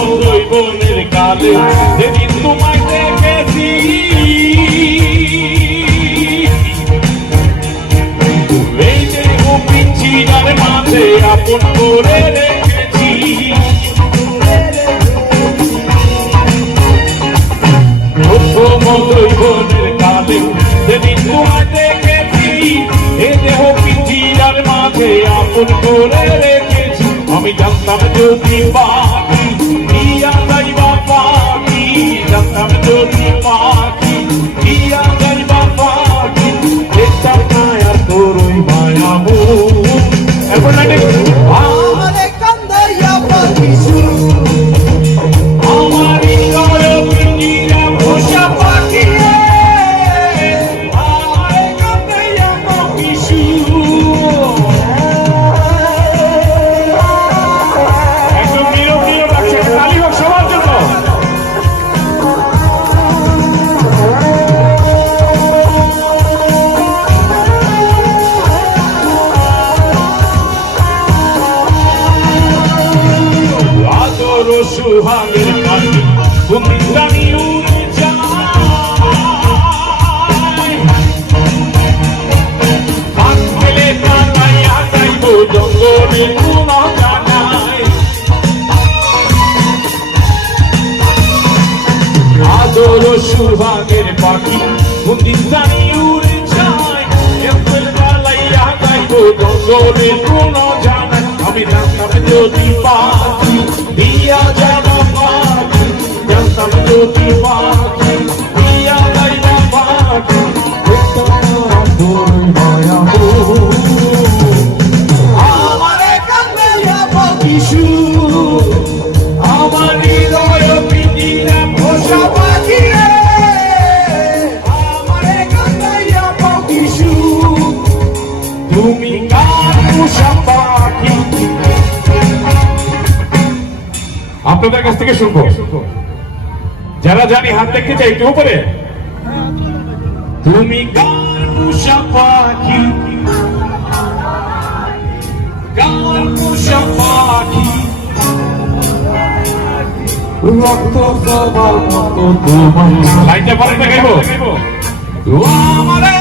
মতোই বোনের কালে, যেদিন তোমায় দেখেছি। এই যে পিছিনার মাঝে আপন করে রেখেছি। মতোই বোনের কালে, যেদিন তোমায় দেখেছি এই দেহ পিছিনার মাঝে আপন করে রেখেছি। আমি জানতাম যদি পাখি যদি সুহাগের পাখি তুমি জানি উড়ে আদর সুহাগের পাখি তুমি উড়ে যায় এপ্রিল জানায় আমি যদি পাখি দিয়া যাবা পাখি জানতাম যদি পাখি আপনাদের কাছ থেকে শুনব। যারা জানি হাত দেখতে চাই, একটু উপরে। তুমি পাখি? রক্ত তোমার লাইনটা পরে আমারে আমার